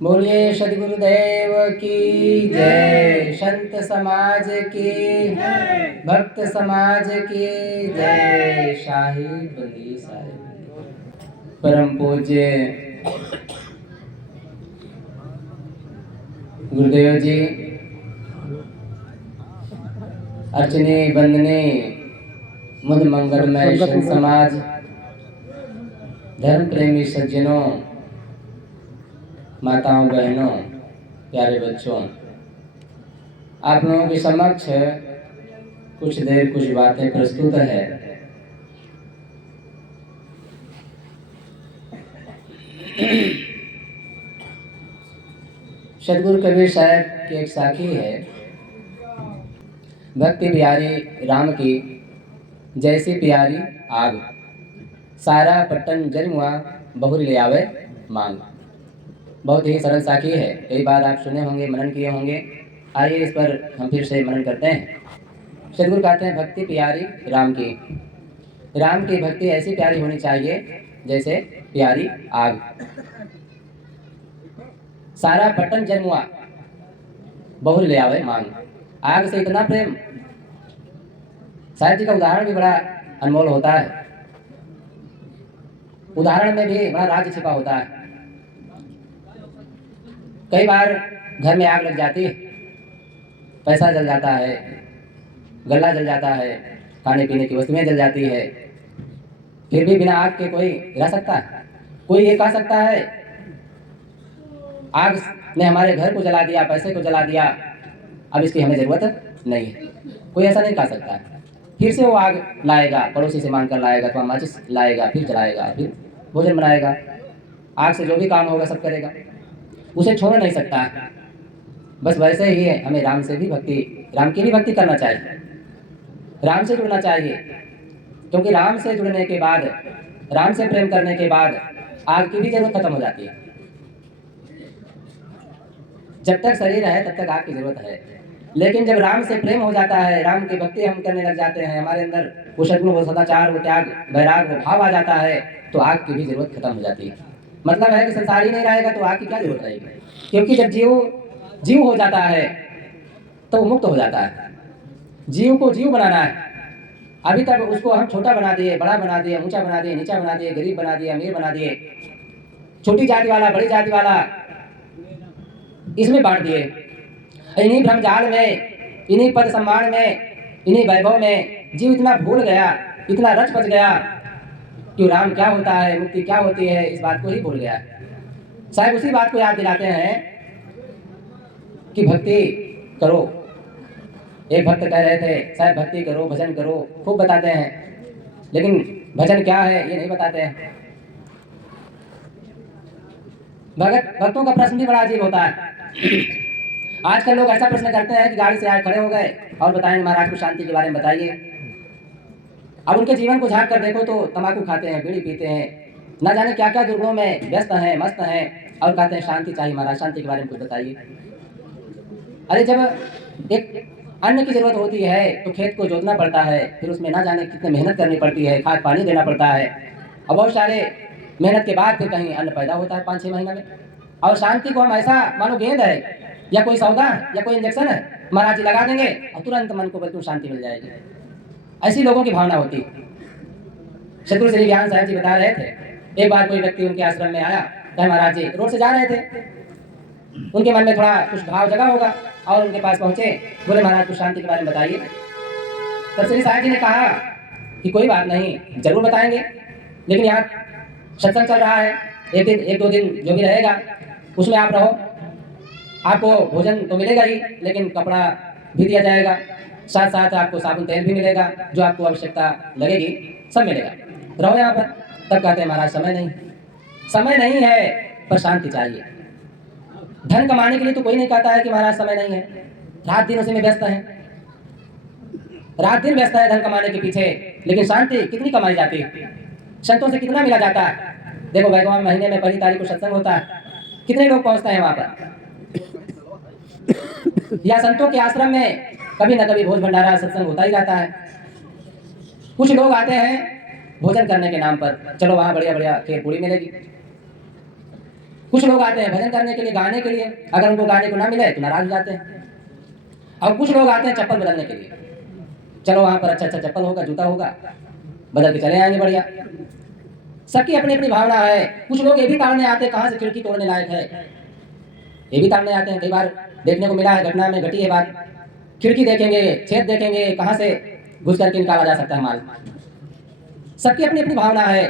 बोलिए सद्गुरुदेव की जय, संत समाज की जय, भक्त समाज की जय। शाही बंदी साहिब। परम पूज्य गुरुदेव जी, अर्चने वंदने मुद मंगलमय संत समाज, धर्म प्रेमी सज्जनों, माताओं बहनों, प्यारे बच्चों, आप लोगों के समक्ष कुछ देर कुछ बातें प्रस्तुत है। सदगुरु कबीर साहब की एक साखी है, भक्ति प्यारी राम की जैसी प्यारी आग, सारा पट्टन जन्मुआ बहुर ले आवे मांग। बहुत ही सरल साखी है, कई बार आप सुने होंगे, मनन किए होंगे। आइए इस पर हम फिर से मनन करते हैं। सदगुरु कहते हैं भक्ति प्यारी राम की, राम की भक्ति ऐसी प्यारी होनी चाहिए जैसे प्यारी आग, सारा पट्टन जन्मुआ बहुर ले आवे मांग। आग से इतना प्रेम, साहिब जी का उदाहरण भी बड़ा अनमोल होता है। उदाहरण में भी बड़ा राज छिपा होता है। कई बार घर में आग लग जाती है, पैसा जल जाता है, गल्ला जल जाता है, खाने पीने की वस्तुएं जल जाती है, फिर भी बिना आग के कोई रह सकता है? कोई ये कह सकता है आग ने हमारे घर को जला दिया, पैसे को जला दिया, अब इसकी हमें जरूरत नहीं है? कोई ऐसा नहीं कह सकता है। फिर से वो आग लाएगा, पड़ोसी से मांग कर लाएगा, तो माचिस लाएगा, फिर जलाएगा, फिर भोजन बनाएगा। आग से जो भी काम होगा सब करेगा, उसे छोड़ नहीं सकता। बस वैसे ही है, हमें राम से भी भक्ति, राम की भी भक्ति करना चाहिए, राम से जुड़ना चाहिए। क्योंकि राम से जुड़ने के बाद, राम से प्रेम करने के बाद आग की भी जरूरत खत्म हो जाती है। जब तक शरीर है तब तक आग की जरूरत है, लेकिन जब राम से प्रेम हो जाता है, राम की भक्ति हम करने लग जाते हैं, हमारे अंदर वो सद्गुण, वो सदाचार, वो त्याग, वैराग, वो भाव आ जाता है, तो आग की भी जरूरत खत्म हो जाती है। मतलब है कि संसार ही नहीं रहेगा तो आग की क्या जरूरत रहेगी? क्योंकि जब जीव हो जाता है तो वो मुक्त हो जाता है। जीव को जीव बनाना है। अभी तक उसको हम छोटा बना दिए, बड़ा बना दिए, ऊंचा बना दिए, नीचा बना दिए, गरीब बना दिए, अमीर बना दिए, छोटी जाति वाला, बड़ी जाति वाला, इसमें बांट दिए। इन्हीं भ्रमजाल में, इन्हीं पद सम्मान में, इन्हीं वैभव में जीव इतना भूल गया, इतना रच पच गया कि राम क्या होता है, मुक्ति क्या होती है, इस बात को ही भूल गया। साहब उसी बात को याद दिलाते हैं कि भक्ति करो। एक भक्त कह रहे थे, साहब भक्ति करो, भजन करो, खूब बताते हैं, लेकिन भजन क्या है ये नहीं बताते हैं। भक्तों का प्रश्न भी बड़ा अजीब होता है। आजकल लोग ऐसा प्रश्न करते हैं कि गाड़ी से आए खड़े हो गए और बताएंगे महाराज को शांति के बारे में बताइए। अब उनके जीवन को झांक कर देखो तो तंबाकू खाते हैं, बीड़ी पीते हैं, ना जाने क्या क्या दुर्गुणों में व्यस्त हैं, मस्त हैं, और कहते हैं शांति चाहिए महाराज, शांति के बारे में कुछ बताइए। अरे जब एक अन्न की जरूरत होती है तो खेत को जोतना पड़ता है, फिर उसमें ना जाने कितने मेहनत करनी पड़ती है, खाद पानी देना पड़ता है, और बहुत सारे मेहनत के बाद फिर कहीं अन्न पैदा होता है 5-6 महीना में। और शांति को हम ऐसा मानो गेंद है या कोई सौदा या कोई इंजेक्शन है, महाराज जी लगा देंगे और तुरंत मन को बिल्कुल शांति मिल जाएगी। ऐसी लोगों की भावना होती। सतगुरु श्री ज्ञान साहब जी बता रहे थे, एक बार कोई व्यक्ति उनके आश्रम में आया, कहे महाराज जी रोड से जा रहे थे, उनके मन में थोड़ा कुछ भाव जगा होगा और उनके पास पहुंचे, बोले महाराज कुछ शांति के बारे में बताइए। तब श्री साहब जी ने कहा कि कोई बात नहीं, जरूर बताएंगे, लेकिन यहाँ सत्संग चल रहा है, एक दो दिन जो भी रहेगा उसमें आप रहो, आपको भोजन तो मिलेगा ही, लेकिन कपड़ा भी दिया जाएगा, साथ साथ आपको साबुन तेल भी मिलेगा, जो आपको आवश्यकता लगेगी सब मिलेगा, रहो यहाँ पर। तब कहते हैं महाराज समय नहीं है पर शांति चाहिए। धन कमाने के लिए तो कोई नहीं कहता है कि महाराज समय नहीं है, रात दिन उसी में व्यस्त है, रात दिन व्यस्त है धन कमाने के पीछे, लेकिन शांति कितनी कमाई जाती है, संतों से कितना मिला जाता है। देखो वैगवान महीने में 1 तारीख को सत्संग होता है, कितने लोग पहुंचते हैं वहां पर, या संतों के आश्रम में कभी न कभी भोज भंडारा सत्संग होता ही रहता है। कुछ लोग आते हैं भोजन करने के नाम पर, चलो वहां बढ़िया बढ़िया खीर पूरी मिलेगी, कुछ लोग आते हैं भजन करने के लिए, गाने के लिए, अगर उनको गाने को ना मिले तो नाराज हो जाते हैं। और कुछ लोग आते हैं चप्पल बदलने के लिए, चलो वहाँ पर अच्छा अच्छा चप्पल होगा, जूता होगा, बदल के चले आएंगे बढ़िया। सबकी अपनी अपनी भावना है। कुछ लोग ये भी ताड़ने आते हैं कहाँ से खिड़की तोड़ने लायक है, ये भी ताड़ने आते हैं। कई बार देखने को मिला है, घटना में घटी है बात, खिड़की देखेंगे, छेद देखेंगे, कहाँ से घुस करके निकाला जा सकता है माल। सबकी अपनी अपनी भावना है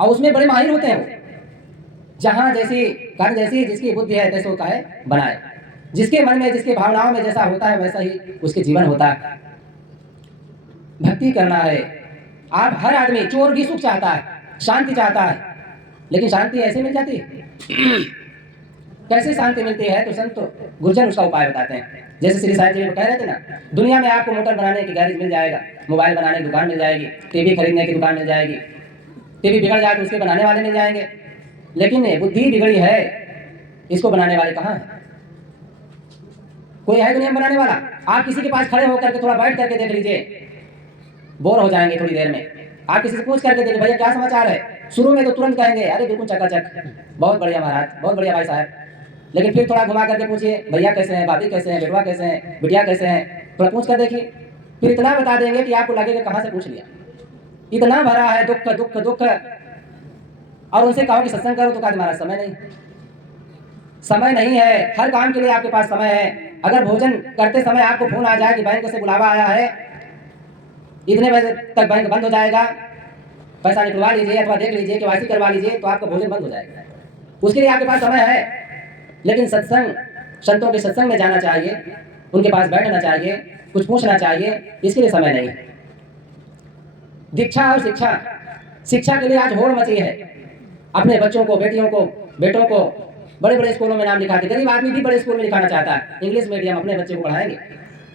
और उसमें बड़े माहिर होते हैं वो। जहाँ जैसी कर्म जैसी जिसकी बुद्धि है तैसे वो कहे बनाए, जिसके मन में जिसके भावनाओं में जैसा होता है वैसा ही उसके जीवन होता है। भक्ति करना है। आप हर आदमी, चोर भी सुख चाहता है, शांति चाहता है, लेकिन शांति ऐसे मिल जाती है? कैसे शांति मिलती है? तो संत गुरुजन उसका उपाय बताते हैं। जैसे श्री साईं जी कह रहे थे ना, दुनिया में आपको मोटर बनाने की गैरेज मिल जाएगा, मोबाइल बनाने की दुकान मिल जाएगी, टीवी खरीदने की दुकान मिल जाएगी, टीवी बिगड़ जाए तो उसके बनाने वाले मिल जाएंगे, लेकिन बुद्धि बिगड़ी है, इसको बनाने वाले कहाँ हैं? कोई है दुनिया में बनाने वाला? आप किसी के पास खड़े होकर के थोड़ा बैठ करके देख लीजिए, बोर हो जाएंगे थोड़ी देर में। आप किसी से पूछ करके देखिए, भैया क्या समाचार है? शुरू में तो तुरंत कहेंगे अरे बिल्कुल चकाचक, बहुत बढ़िया महाराज, बहुत बढ़िया भाई साहब। लेकिन फिर थोड़ा घुमा करके पूछिए, भैया कैसे हैं, भाभी कैसे हैं, बेटवा कैसे हैं, बिटिया कैसे हैं, थोड़ा पूछ कर देखिए, फिर इतना बता देंगे कि आपको लगेगा कहाँ से पूछ लिया। इतना भरा है दुख दुख दुख। और उनसे कहो कि सत्संग करो तो कहा तुम्हारा समय नहीं, समय नहीं है। हर काम के लिए आपके पास समय है। अगर भोजन करते समय आपको फोन आ जाए कि बैंक से बुलावा आया है, इतने बजे तक बैंक बंद हो जाएगा, पैसा निकलवा लीजिए अथवा देख लीजिए, केवाईसी करवा लीजिए, तो आपका भोजन बंद हो जाएगा। उसके लिए आपके पास समय है। लेकिन सत्संग, संतों के सत्संग में जाना चाहिए, उनके पास बैठना चाहिए, कुछ पूछना चाहिए, इसके लिए समय नहीं। दीक्षा और शिक्षा, शिक्षा के लिए आज होड़ मची है। अपने बच्चों को, बेटियों को, बेटों को बड़े बड़े स्कूलों में नाम लिखाते। गरीब आदमी भी बड़े स्कूल में लिखाना चाहता है, इंग्लिश मीडियम अपने बच्चे को पढ़ाएंगे।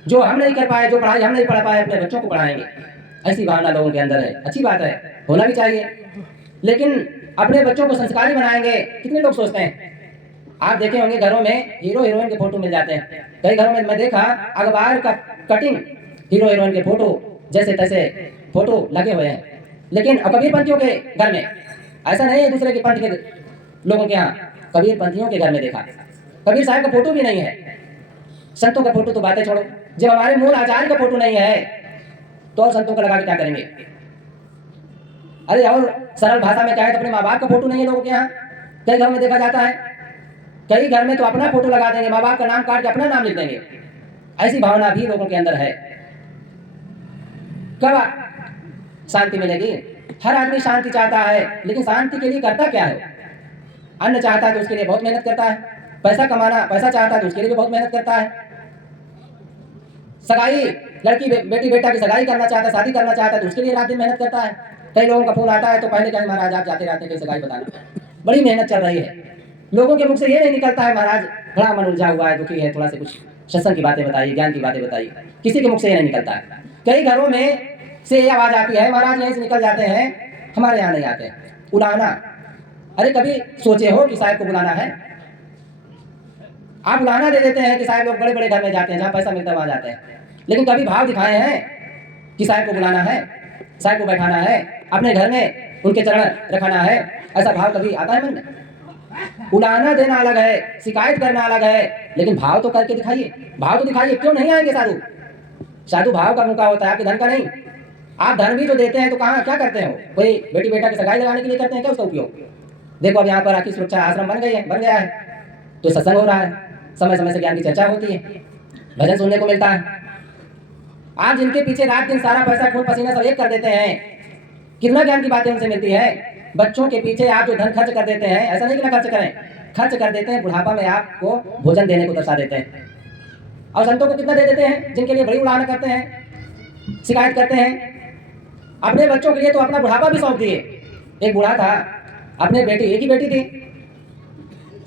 जो हम नहीं कर पाए, जो पढ़ाई हम नहीं पढ़ा पाए, अपने बच्चों को पढ़ाएंगे। ऐसी भावना लोगों के अंदर है। अच्छी बात है, होना भी चाहिए, लेकिन अपने बच्चों को संस्कारी बनाएंगे। कितने लोग सोचते हैं, आप देखे होंगे घरों में हीरो हीरोइन के फोटो मिल जाते हैं। कई घरों में मैं देखा अखबार का कटिंग, हीरो हीरोइन के फोटो जैसे तैसे फोटो लगे हुए हैं। लेकिन कबीर पंथियों के घर में ऐसा नहीं है, दूसरे के पंथ के लोगों के यहाँ, कबीर पंथियों के घर में देखा कबीर साहब का फोटो भी नहीं है। संतों का फोटो तो बातें छोड़ो, जब हमारे मूल आचार्य का फोटो नहीं है तो और संतों का लगा के क्या करेंगे? अरे और सरल भाषा में कहें तो अपने माँ बाप का फोटो नहीं है लोगों के यहाँ। कई घर में देखा जाता है, कई घर में तो अपना फोटो लगा देंगे, माँ बाप का नाम काट के अपना नाम लिख देंगे। ऐसी भावना भी लोगों के अंदर है। कब शांति मिलेगी? हर आदमी शांति चाहता है, लेकिन शांति के लिए करता क्या है? अन्न चाहता है तो उसके लिए बहुत मेहनत करता है, पैसा कमाना, पैसा चाहता है तो उसके लिए भी बहुत मेहनत करता है। सगाई, लड़की बेटी बेटा की सगाई करना चाहता है, शादी करना चाहता है तो उसके लिए रात दिन मेहनत करता है। कई लोगों का फोन आता है तो पहले कहें महाराज आप जाते रहते हैं सगाई बताना, बड़ी मेहनत चल रही है। लोगों के मुख से ये नहीं निकलता है महाराज बड़ा मन उलझा हुआ है, दुखी है, थोड़ा सा कुछ सत्संग की बातें बताइए, ज्ञान की बातें बताइए। किसी के मुख से ये नहीं निकलता है। कई घरों में से ये आवाज आती है महाराज यहीं से निकल जाते हैं, हमारे यहाँ नहीं आते। बुलाना, अरे कभी सोचे हो कि साहब को बुलाना है? आप बुलाना दे देते हैं कि साहब लोग बड़े बड़े घर में जाते हैं, जहाँ पैसा मिलता है वहाँ जाते हैं, लेकिन कभी भाव दिखाए हैं कि साहब को बुलाना है, साहब को बैठाना है, अपने घर में उनके चरण रखाना है? ऐसा भाव कभी आता है मन में? बुलाना देना अलग है, शिकायत करना अलग है, लेकिन भाव तो करके दिखाइए, भाव तो दिखाइए। क्यों नहीं आएंगे साधु? साधु भाव का मुका होता है, आपके धन का नहीं। आप धन भी जो देते हैं तो कहाँ क्या करते हो? कोई बेटी बेटा की सगाई लगाने के लिए करते हैं क्या उसका उपयोग? देखो अब यहाँ पर आखिर सुरक्षा आश्रम बन गया है, तो सत्संग हो रहा है, समय समय से ज्ञान की चर्चा होती है, भजन सुनने को मिलता है। आप जिनके पीछे रात दिन सारा पैसा खून पसीना सब एक कर देते हैं, कितना ज्ञान की बातें उनसे मिलती है। बच्चों के पीछे आप जो धन खर्च कर देते हैं, ऐसा नहीं कि ना खर्च करें, खर्च कर देते हैं, बुढ़ापा में आपको भोजन देने को दर्शा देते हैं। और संतों को कितना दे देते हैं, जिनके लिए बड़ी उड़ान करते हैं, शिकायत करते हैं। अपने बच्चों के लिए तो अपना बुढ़ापा भी सौंप दिए। एक बूढ़ा था, अपने बेटी, एक ही बेटी थी,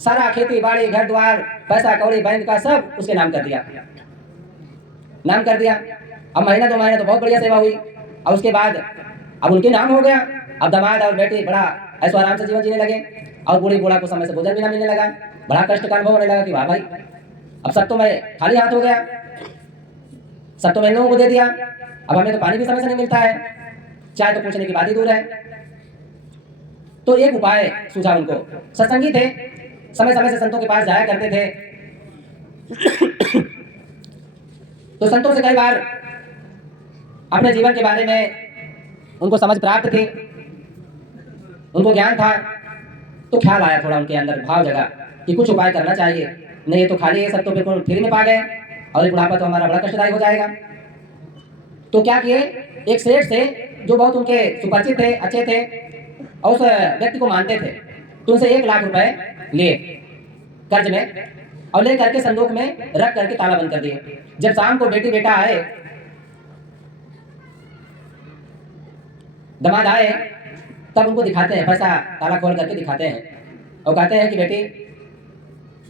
सारा खेती बाड़ी घर द्वार पैसा कौड़ी बैंक का सब उसके नाम कर दिया, नाम कर दिया। अब महीना 2 महीने तो बहुत बढ़िया सेवा हुई, और उसके बाद अब उनके नाम हो गया। अब दामाद और बेटी बड़ा ऐसो आराम से जीवन जीने लगे, और बूढ़ी बूढ़ा को समय से भोजन भी ना मिलने लगा। बड़ा कष्ट का अनुभव होने लगा कि वाह भाई, अब सब तो मैं खाली हाथ हो गया, सब तो मैंने लोगों को दे दिया, अब हमें तो पानी भी समय से नहीं मिलता है, चाय तो पूछने की बात ही दूर है। तो एक उपाय सूझा उनको, सत्संगी थे, समय समय से संतों के पास जाया करते थे। तो संतों से कई बार अपने जीवन के बारे में उनको समझ प्राप्त थी, उनको ज्ञान था। तो ख्याल आया थोड़ा उनके अंदर, भाव जगा कि कुछ उपाय करना चाहिए। नहीं ये तो खाली ये सब तो बिल्कुल फ्री में पा गए और ये बुढ़ापा तो हमारा बड़ा कष्टदायक हो जाएगा। तो क्या किए, एक सेठ से जो बहुत उनके सुपरिचित थे, अच्छे थे और उस व्यक्ति को मानते थे, तो उनसे 1 लाख रुपए लिए कर्ज में और ले करके संदूक में रख करके ताला बंद कर दिए। जब शाम को बेटी बेटा आए, दामाद आए, तब उनको दिखाते हैं, पैसा ताला खोल करके दिखाते हैं और कहते हैं कि बेटी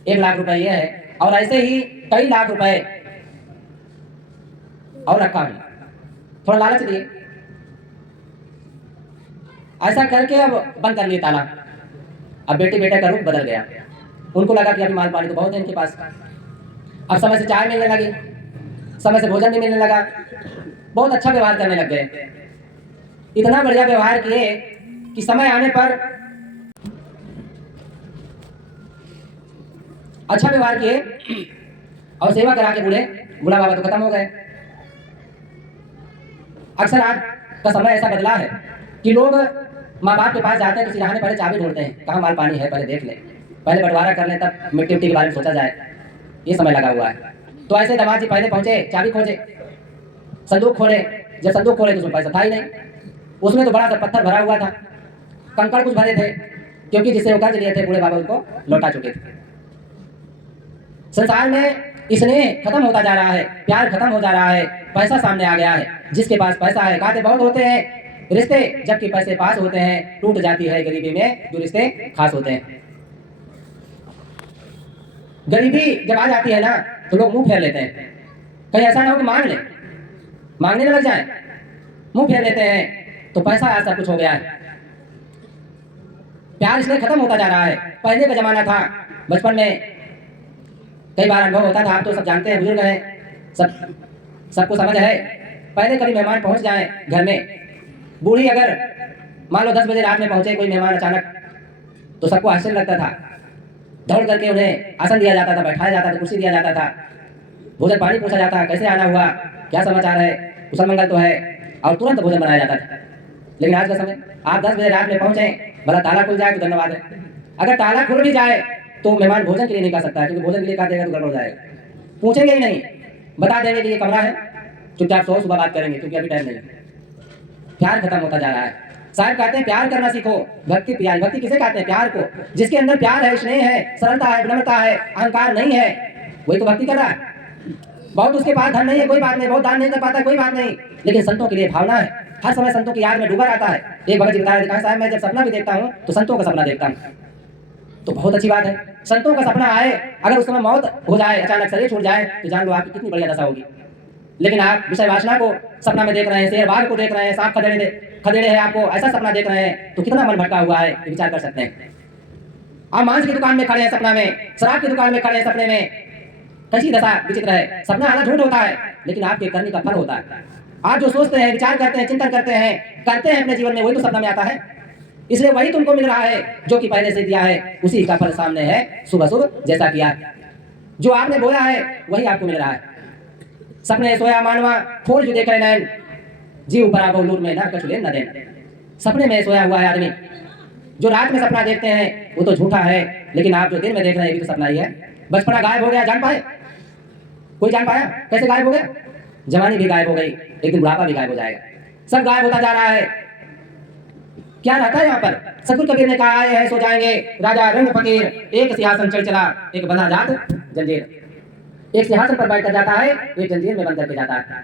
1 लाख रुपए ये है और ऐसे ही कई लाख रुपए और रखा है। थोड़ा लालच दिए, ऐसा करके अब बंद कर लिए ताला। अब बेटी बेटा का रूप बदल गया। उनको लगा कि अभी माल पानी तो बहुत है इनके पास। अब समय से चाय मिलने लगी, समय से भोजन भी मिलने लगा, बहुत अच्छा व्यवहार करने लग गए। इतना बढ़िया व्यवहार किए कि समय आने पर अच्छा व्यवहार किए और सेवा करा के बूढ़ा बाबा तो खत्म हो गए। अक्सर आज का समय ऐसा बदला है कि लोग माँ बाप के पास जाते हैं तो सिरहाने पहले चाबी ढूंढते हैं, कहाँ माल पानी है पहले देख लें, पहले बंटवारा कर लें, तब मिट्टी उट्टी के बारे में सोचा जाए। ये समय लगा हुआ है। तो ऐसे दामाद जी पहले पहुंचे, चाबी खोजे, संदूक खोले। जब संदूक खोले तो उसमें पैसा था ही नहीं। उसमें तो बड़ा सा पत्थर भरा हुआ था, कंकड़ कुछ भरे थे, क्योंकि जिससे वो कर्ज लिए थे बूढ़े बाबा उनको लौटा चुके थे। संसार में स्नेह खत्म होता जा रहा है, प्यार खत्म हो जा रहा है, पैसा सामने आ गया है। जिसके पास पैसा है, कांटे बहुत होते हैं रिश्ते, जबकि पैसे पास होते हैं टूट जाती है गरीबी में जो रिश्ते खास होते हैं। गरीबी जब आ जाती है ना तो लोग मुंह फेर लेते हैं। कहीं ऐसा ना हो कि मांग ले, मांगने में लग जाए, मुंह फेर लेते हैं। तो पैसा आज सब कुछ हो गया है। प्यार इसलिए खत्म होता जा रहा है। पहले का जमाना था, बचपन में कई बार अनुभव होता था, आप तो सब जानते हैं, बुजुर्ग हैं, सबको समझ है। पहले कभी मेहमान पहुंच जाए घर में, बूढ़ी अगर मान लो 10 बजे रात में पहुंचे कोई मेहमान अचानक, तो सबको आश्चर्य लगता था। दौड़ करके उन्हें आसन दिया जाता था, बैठाया जाता था, कुर्सी दिया जाता था, भोजन पानी पूछा जाता, कैसे आना हुआ, क्या समाचार है, कुशल मंगल तो है, और तुरंत भोजन बनाया जाता था। लेकिन आज का समय, आप 10 बजे रात में पहुंचे, भला ताला खुल जाए तो धन्यवाद है। अगर ताला खुल भी जाए तो मेहमान भोजन के लिए नहीं खा सकता है, क्योंकि भोजन के लिए कहा देगा तो गड़बड़ हो जाएगा। पूछेंगे ही नहीं, बता देंगे कि ये कमरा है, चुपचाप सो, सुबह बात करेंगे क्योंकि अभी टाइम नहीं है। प्यार खत्म होता जा रहा है। साहब कहते हैं प्यार करना सीखो। भक्ति प्यार, भक्ति किसे कहते हैं? प्यार को। जिसके अंदर प्यार है, स्नेह है, सरलता है, विनम्रता है, अहंकार नहीं है, वही तो भक्ति कर रहा है। बहुत उसके पास धन नहीं है, कोई बात नहीं, बहुत दान नहीं कर पाता, कोई बात नहीं, लेकिन संतों के लिए भावना है, हर समय संतों की याद में डूबा रहता है। एक भगत जी बता रहे थे, साहब मैं जब सपना भी देखता हूँ तो संतों का सपना देखता हूँ। तो बहुत अच्छी बात है, संतों का सपना आए, अगर उस समय मौत हो जाए, अचानक शरीर छूट जाए, तो जान लो आपकी कितनी बढ़िया दशा होगी। लेकिन आप विषय वासना को सपना में देख रहे हैं, शेर बाघ को देख रहे हैं, सांप खदेड़े हैं, आपको ऐसा सपना देख रहे हैं, तो कितना मन भटका हुआ है, ये विचार कर सकते हैं। आप मांस की दुकान में खड़े हैं सपना में, शराब की दुकान में खड़े हैं सपने में, कैसी दशा विचित्र है। सपना आना झूठ होता है, लेकिन आपके करने का फल होता है। आप जो सोचते हैं, विचार करते हैं, चिंतन करते हैं अपने जीवन में, वही तो सपना में आता है। इसलिए वही तुमको मिल रहा है जो कि पहले से दिया है, उसी का फल सामने है, सुबह सुबह जैसा किया। जो आपने बोया है वही आपको मिल रहा है। सपने सोया मानवा, फूल जो देखे नैन, जीव बरा बहुलूर में ना कछुले न देन। सपने में सोया हुआ है आदमी। जो रात में सपना देखते हैं वो तो झूठा है, लेकिन आप जो दिन में देख रहे हैं ये भी तो सपना ही है। बचपना गायब हो गया, जान पाए? कोई जान पाया कैसे गायब हो गया? जवानी भी गायब हो गई, एक दिन बुढ़ापा भी गायब हो जाएगा, सब गायब होता जा रहा है। क्या रहता है यहाँ पर? सतगुरु कबीर ने कहा, आए हैं सो जाएंगे, राजा रंग फकीर, एक सिंहासन चढ़ चला, एक बंधा जात जंजीर। एक सिंहासन पर बैठकर जाता है, एक जंजीर में बंद करके जाता है।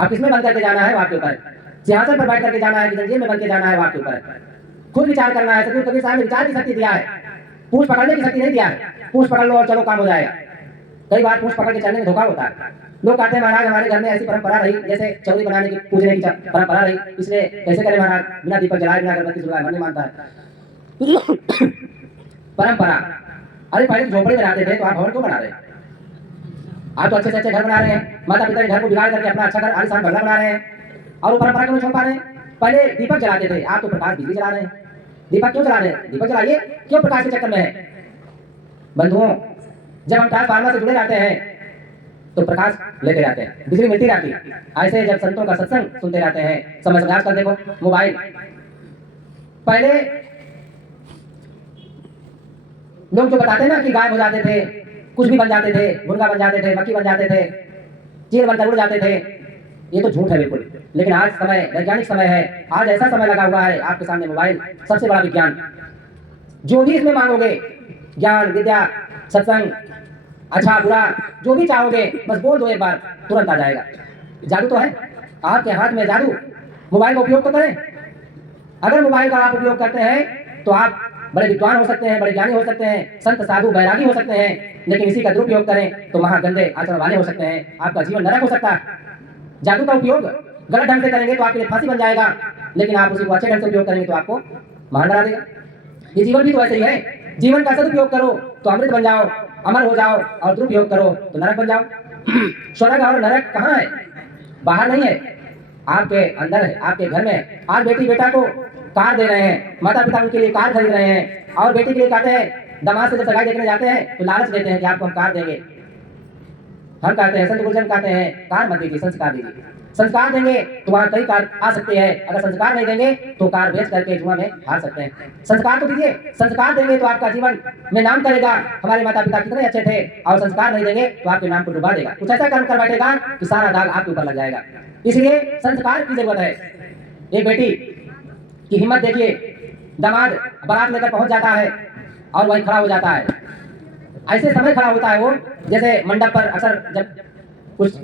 आप किसमें बंद करके जाना है वो आपके ऊपर है। सिंहासन पर बैठ करके जाना है कि जंजीर में बंद के जाना है वो आपके ऊपर है। खुद विचार करना है। सतगुरु कबीर साहब ने विचार की शक्ति दिया है, पूंछ पकड़ने की शक्ति नहीं दिया है। पूंछ पकड़ लो और चलो काम हो जाएगा। कई बार पूंछ पकड़ के चलने में धोखा होता है। लोग कहते हैं महाराज हमारे घर में ऐसी परंपरा रही, जैसे चौरी बनाने की, पूजने की परंपरा रही, इसलिए कैसे करें महाराज, बिना दीपक जलाए, बिना अगरबत्ती जलाए मन नहीं मानता है। परंपरा, अरे पहले झोपड़ी बनाते थे तो आप भवन क्यों बना रहे हैं? आप तो अच्छे से अच्छे घर बना रहे हैं, माता पिता के घर को बिगाड़ करके अपना अच्छा घर आलीशान बंगला बना रहे हैं, और वो परंपरा क्यों छोड़ पा रहे हैं? पहले दीपक जलाते थे, आप तो प्रकाश बिजली जला रहे हैं। दीपक क्यों जला रहे हैं? दीपक जलाइए, क्यों प्रकाश के चक्कर में है? बंधुओं, जब हम ट्रांसफार्मर से जुड़े रहते हैं तो प्रकाश लेते रहते हैं, बिजली मिलती रहती है। ऐसे जब संतों का सत्संग सुनते रहते हैं, समय समय आजकल देखो मोबाइल, पहले लोग जो बताते हैं ना कि गायब हो जाते थे, कुछ भी बन जाते थे, मुर्गा बन जाते थे, मक्खी बन जाते थे, चील बनकर उड़ जाते थे, ये तो झूठ है बिल्कुल। लेकिन आज समय वैज्ञानिक समय है, आज ऐसा समय लगा हुआ है आपके सामने मोबाइल सबसे बड़ा विज्ञान। जो भी इसमें मांगोगे, ज्ञान विद्या सत्संग अच्छा बुरा जो भी चाहोगे बस बोल दो एक बार, तुरंत आ जाएगा। जादू तो है आपके हाथ में, जादू। मोबाइल का उपयोग तो करें। अगर मोबाइल का आप उपयोग करते हैं तो आप बड़े विद्वान हो सकते हैं, बड़े ज्ञानी हो सकते हैं, संत साधु बैरागी हो सकते हैं। लेकिन इसी का दुरुपयोग करें तो महागंदे आचरण वाले हो सकते हैं, आपका जीवन नरक हो सकता है। जादू का उपयोग गलत ढंग से करेंगे तो आपके लिए फांसी बन जाएगा, लेकिन आप उसी को अच्छे ढंग से उपयोग करेंगे तो आपको महान बना देगा। ये जीवन भी तो ऐसे ही है। जीवन का सदुपयोग करो तो अमृत बन जाओ, अमर हो जाओ, और दुरुपयोग करो तो नरक बन जाओ। स्वर्ग और नरक कहाँ है? बाहर नहीं है, आपके अंदर है, आपके घर में है। आज बेटी बेटा को कार दे रहे हैं, माता पिता उनके लिए कार खरीद रहे हैं, और बेटी के लिए कहते हैं, दामाद से जब सगाई देखने जाते हैं तो लालच देते हैं कि आपको हम कार देंगे। हम कहते हैं, संत गुरुजन कहते हैं, कार मत दीजिए, संस्कार दीजिए। संस्कार देंगे तो वहां कई कार आ सकती है, अगर संस्कार नहीं देंगे तो कार बेच करके जुआ में हार सकते हैं। संस्कार तो दीजिए, संस्कार देंगे तो आपका जीवन में नाम करेगा, हमारे माता पिता कितने अच्छे थे, और संस्कार नहीं देंगे तो आपके नाम को डुबा देगा, कुछ ऐसा कर्म कर बैठेगा कि सारा दाग आपके ऊपर लग जाएगा। इसलिए संस्कार की जरूरत है। एक बेटी की हिम्मत देखिए, दामाद बारात लेकर पहुंच जाता है और वहीं खड़ा हो जाता है। ऐसे समय खड़ा होता है वो, जैसे मंडप पर अक्सर जब कुछ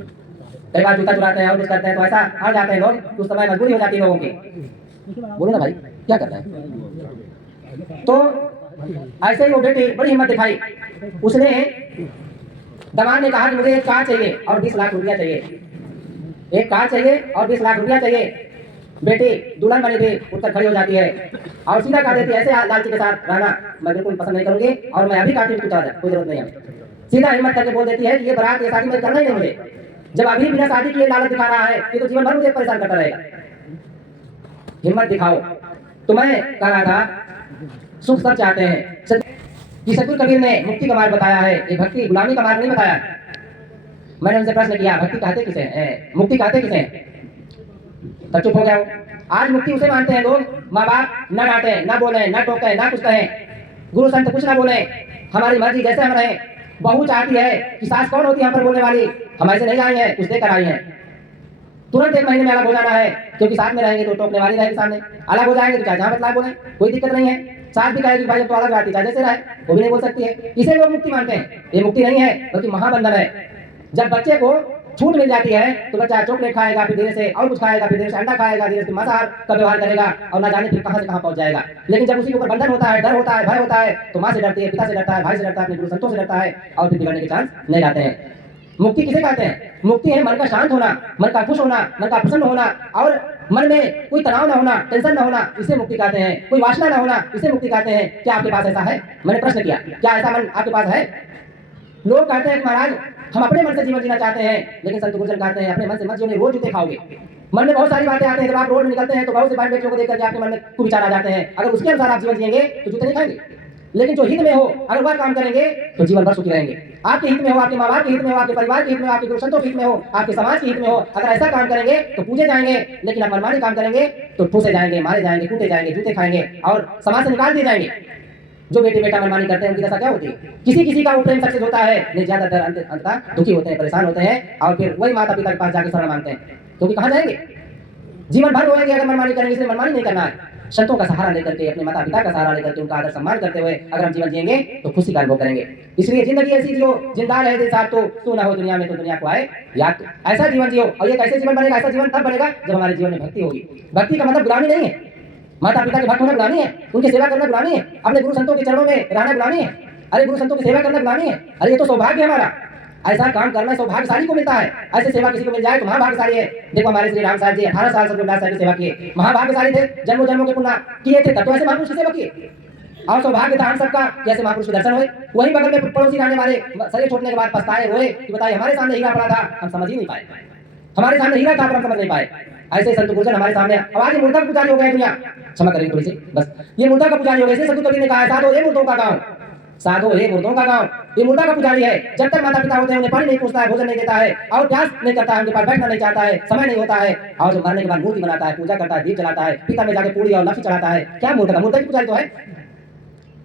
कई बार जूता चुराते हैं और कुछ करते हैं तो ऐसा आ जाते हैं लोग, उस समय मजबूरी हो जाती है लोगों की। बोलो ना भाई, क्या करना है? तो ऐसे ही वो बेटी बड़ी हिम्मत दिखाई, उसने दामाद ने कहा कि मुझे एक कार चाहिए और 20 लाख रुपया चाहिए, एक कार चाहिए और 20 लाख रुपया चाहिए। बेटी दुल्हन बनी थी, उठकर खड़ी हो जाती है और सीधा कह देती है, ऐसे लालची के साथ रहना मैं बिल्कुल पसंद नहीं करूंगी, और मैं अभी काटी कोई जरूरत नहीं है। सीधा हिम्मत करके बोल देती है कि ये बारात ये शादी मैं करना ही नहीं मुझे। जब अभी बिना शादी किए लालच दिखा रहा है कि तो जीवन भर मुझे परेशान करता रहेगा। हिम्मत दिखाओ। तो मैं कह रहा था, सुख सब चाहते हैं। सतगुरु कबीर ने मुक्ति का मार्ग बताया है, ये भक्ति गुलामी का मार्ग नहीं बताया। मैंने उनसे प्रश्न किया, भक्ति कहते किसे हैं, मुक्ति कहते किसे हैं? तब चुप हो गया वो। आज मुक्ति उसे मानते हैं लोग, माँ बाप न डांटे, न बोले, न टोके, न कुछ कहें, गुरु संत कुछ ना बोले, हमारी मर्जी जैसे हम रहे। बहू चाहती है कि सास कौन होती है हम पर बोलने वाली, हम ऐसे नहीं आई हैं, कुछ देकर आई हैं। तुरंत 1 महीने में अलग हो जाना है, क्योंकि साथ में रहेंगे तो टोकने वाली रहेगी सामने, अलग हो जाएंगे तो चाहे जहाँ बतला बोले, कोई दिक्कत नहीं है। सास भी कहेगी भाई अब तो अलग रहती, चाहे जैसे रहे, वो भी नहीं बोल सकती है। इसे लोग मुक्ति मानते हैं। ये मुक्ति नहीं है, बल्कि महाबंधन है। जब बच्चे को छूट मिल जाती है तो बच्चा चॉकलेट खाएगा, फिर धीरे से और कुछ खाएगा, फिर धीरे से अंडा खाएगा, धीरे से मांसाहार का व्यवहार करेगा, और ना जाने फिर कहां से कहां पहुंच जाएगा। लेकिन जब उसी के ऊपर बंधन होता है, डर होता है, भय होता है, तो मां से डरती है, पिता से डरता है, भाई से डरता है, अपने गुरु संतों से डरता है, और फिर बिगड़ने के चांस नहीं रहते हैं। मुक्ति किसे कहते हैं? मुक्ति है मन का शांत होना, मन का खुश होना, मन का प्रसन्न होना, और मन में कोई तनाव ना होना, टेंशन ना होना, इसे मुक्ति कहते हैं। कोई वासना ना होना, इसे मुक्ति कहते हैं। क्या आपके पास ऐसा है? मैंने प्रश्न किया, क्या ऐसा मन आपके पास है? लोग कहते हैं कि महाराज हम अपने मन से जीवन जीना चाहते हैं, लेकिन संत गुरुजन कहते हैं अपने मन से मत जियो, रोज जूते खाओगे। मन में बहुत सारी बातें आते हैं, जब आप रोड में निकलते हैं तो बहुत से भाई बेटियों को देख करके आपके मन में कुछ विचार आ जाते हैं। अगर उसके अनुसार आप जीवन जिएंगे तो जूते नहीं खाएंगे, लेकिन जो हित में हो अगर वह काम करेंगे तो जीवन भर सुखी रहेंगे। आपके हित में हो, आपके माँ बाप के हित में हो, आपके परिवार के हित में हो, आपके गुरु संतों के हित में हो, आपके समाज के हित में हो, अगर ऐसा काम करेंगे तो पूजे जाएंगे। लेकिन आप मनमानी काम करेंगे तो ठूसे जाएंगे, मारे जाएंगे, कूटे जाएंगे, जूते खाएंगे और समाज से निकाल दिए जाएंगे। जो बेटी बेटा मनमानी करते हैं उनकी दशा क्या होती है? किसी किसी का प्रेम सक्सेस होता है, नहीं ज्यादातर अंततः दुखी होते हैं, परेशान होते हैं, और फिर वही माता पिता के पास जाके शरण मांगते हैं, क्योंकि कहाँ जाएंगे? जीवन भर रोएंगे अगर मनमानी करेंगे। इसलिए मनमानी नहीं करना है। संतों का सहारा लेकर के, अपने माता पिता का सहारा लेकर के, उनका आदर सम्मान करते हुए अगर हम जीवन जिएंगे तो खुशी का अनुभव करेंगे। इसलिए जिंदगी ऐसी जियो, जिंदा रहे दिन साथ, तो तू ना हो दुनिया में तो दुनिया को आए याद। ऐसा जीवन जियो, और ये कैसे जीवन बनेगा? ऐसा जीवन तब बनेगा जब हमारे जीवन में भक्ति होगी। भक्ति का मतलब गुलामी नहीं है, माता पिता के भक्त होना गुलामी है, उनकी सेवा करना गुलामी है, अपने गुरु संतों के चरणों में रहना गुलामी है। अरे गुरु संतों की सेवा करना गुलामी है, अरे ये तो सौभाग्य है हमारा। ऐसा काम करना सौभाग्यशाली को मिलता है। ऐसे सेवा किसी को मिल जाए तो महाभाग्यशाली है। देखो हमारे श्री राम साहब जी 18 साल से दास साहब की सेवा किए, महाभाग्यशाली थे, जन्मों जन्मों के पुण्य किए थे, तब तो ऐसे महापुरुष की सेवा किए। और सौभाग्य था हम सबका कि ऐसे महापुरुष के दर्शन हुए। वही बगल में पड़ोसी रहने वाले शरीर छोड़ने के बाद पछताए रोए कि बताइए हमारे सामने हीरा पड़ा था, हम समझ ही नहीं पाए, हमारे सामने हीरा था पर हम समझ नहीं पाए। ऐसे संत गुरुजन हमारे सामने। अब आज मूर्ता पुजारी हो गए दुनिया, क्षमा करेंगे थोड़ी सी बस, ये मूर्ता का पुजारी हो गए। संत कबीर ने कहा था तो ये मूर्तों का गाँव, साधो हे मुर्दों का गांव, ये मुर्दा का पुजारी है। जब तक माता पिता होते हैं उन्हें पानी नहीं पूछता है, भोजन नहीं देता है और प्यास नहीं करता है, उनके पास बैठना नहीं चाहता है, समय नहीं होता है। और जो मरने के बाद मूर्ति बनाता है, पूजा करता है, दीप जलाता है, पिता में जाके पूरी और लक्ष्य चढ़ाता है। क्या मूर्ता, मूर्ति की पुजारी तो है।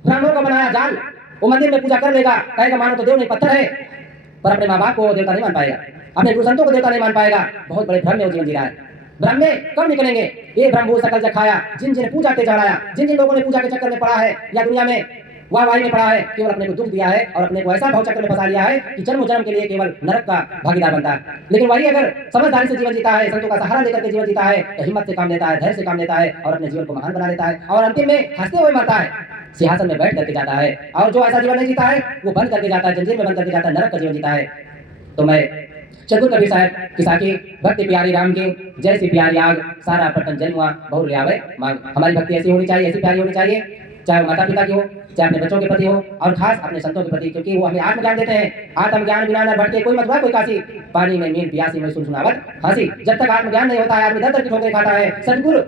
ब्राह्मणों का बनाया जाल, वो मंदिर में पूजा कर लेगा, कहेगा मानो तो देव नहीं पत्थर है, पर अपने माँ बाप को देवता नहीं मान पाएगा, अपने गुरु संतों को देवता नहीं मान पाएगा। बहुत बड़े भ्रम में वो जीवन जी रहा है। भ्रम में कब निकलेंगे? ये ब्रह्म वो सकल जखाया, जिन जिन पूजा के चढ़ाया, जिन जिन लोगों ने पूजा के चक्कर में पड़ा है या दुनिया में वाहवाही में पड़ा है, केवल अपने को दुख दिया है और अपने को ऐसा भाव चक्र में फंसा लिया है कि जन्म जन्म के लिए केवल नरक का भागीदार बनता है। लेकिन वही अगर समझदारी से जीवन जीता है, संतों का सहारा लेकर के जीवन जीता है, तो हिम्मत से काम लेता है, धैर्य से काम लेता है और अपने जीवन को महान बना लेता है और अंतिम में हंसते हुए मरता है, सिंहासन में बैठ करके जाता है। और जो ऐसा जीवन नहीं जीता है वो बंद करके जाता है, जंजीर में बंद करके जाता है, नरक का जीवन जीता है। तो मैं सदगुरु कबीर साहब की साखी भक्ति प्यारी राम की जैसी प्यारी आग, सारा पटन जन्म हुआ बहु ले आवे मांग। हमारी भक्ति ऐसी होनी चाहिए, ऐसी प्यारी होनी चाहिए, चाहे माता पिता की हो, चाहे अपने बच्चों के प्रति हो और खास अपने संतों के प्रति, क्योंकि वो हमें आत्मज्ञान देते हैं। आत्मज्ञान बिना न भटके कोई मथुरा कोई काशी, पानी में मीन प्यासी में सुनसुनावत हंसी। जब तक आत्मज्ञान नहीं होता है आदमी दर दर की ठोकरें खाता है। सदगुरु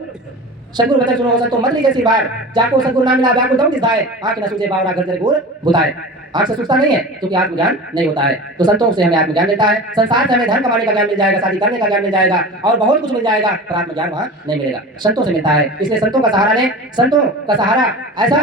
वचन सुनो संतो मत लीजिए सिर बार, जाको सदगुरु ना मिला व्याकुल दम दिखाए, आंख न सूझे बावरा घर गुर बुताए। आंख से सूझता नहीं है क्योंकि आत्मज्ञान नहीं होता है। तो संतों से हमें आत्मज्ञान मिलता है। संसार से हमें धन कमाने का ज्ञान मिल जाएगा, शादी करने का ज्ञान मिल जाएगा और बहुत कुछ मिल जाएगा, पर आत्मज्ञान वहां नहीं मिलेगा, संतों से मिलता है। इसलिए संतों का सहारा ऐसा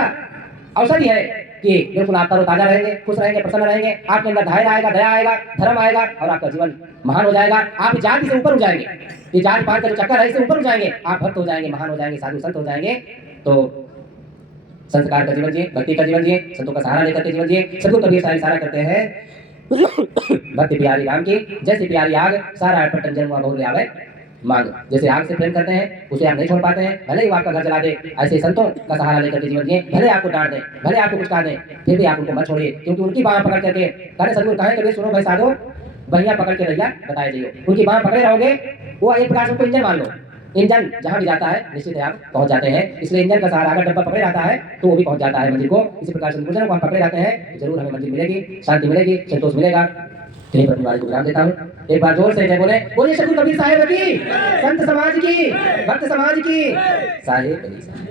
अवसर ही है कि बिल्कुल आप तरोताजा रहेंगे, खुश रहेंगे, प्रसन्न रहेंगे, आपके अंदर धैर्य आएगा, दया आएगा, धर्म आएगा और आपका जीवन महान हो जाएगा। आप जाति से ऊपर हो जाएंगे, ये जाति पात का जो चक्कर है इससे ऊपर हो जाएंगे, आप भक्त हो जाएंगे, महान हो जाएंगे, साधु संत हो जाएंगे। तो संस्कार का जीवन जिए, भक्ति का जीवन जिए, संतों का सहारा लेकर के जीवन जिए। सदगुरु कबीर साहब इशारा करते हैं भक्ति प्यारी राम की जैसी प्यारी आग, सारा पटन जन्म बहु ले आवे मांग। जैसे आग से प्रेम करते हैं उसे आप नहीं छोड़ पाते हैं, भले ही वो आपका घर जला दे, ऐसे संतों का सहारा लेकर के जीवन जिए। भले आपको डांट दें, भले आपको कुछ कहा दें, फिर भी आप उनको मत छोड़िए, क्योंकि उनकी बाह पकड़ करके कहे सदगुरु कहे कभी सुनो भाई साधो, भैया पकड़ के रहिया बताए जाइए। उनकी बाह पकड़े रहोगे, वो एक प्रकार से उनको इंजन मान लो, इंजन जहां भी जाता है निश्चित है आप पहुंच जाते हैं। इसलिए इंजन का सहारा अगर डब्बा पकड़े रहता है तो वो भी पहुंच जाता है मंजिल को। इसी प्रकार से गुजरों को हम पकड़े रहते हैं, जरूर हमें मंजिल मिलेगी, शांति मिलेगी, संतोष मिलेगा। यही पर वाले को विराम देता हूँ। एक बार जोर से जय बोले, बोलिए सदगुरु कबीर साहिब की, संत समाज की, भक्त समाज की, साहिब।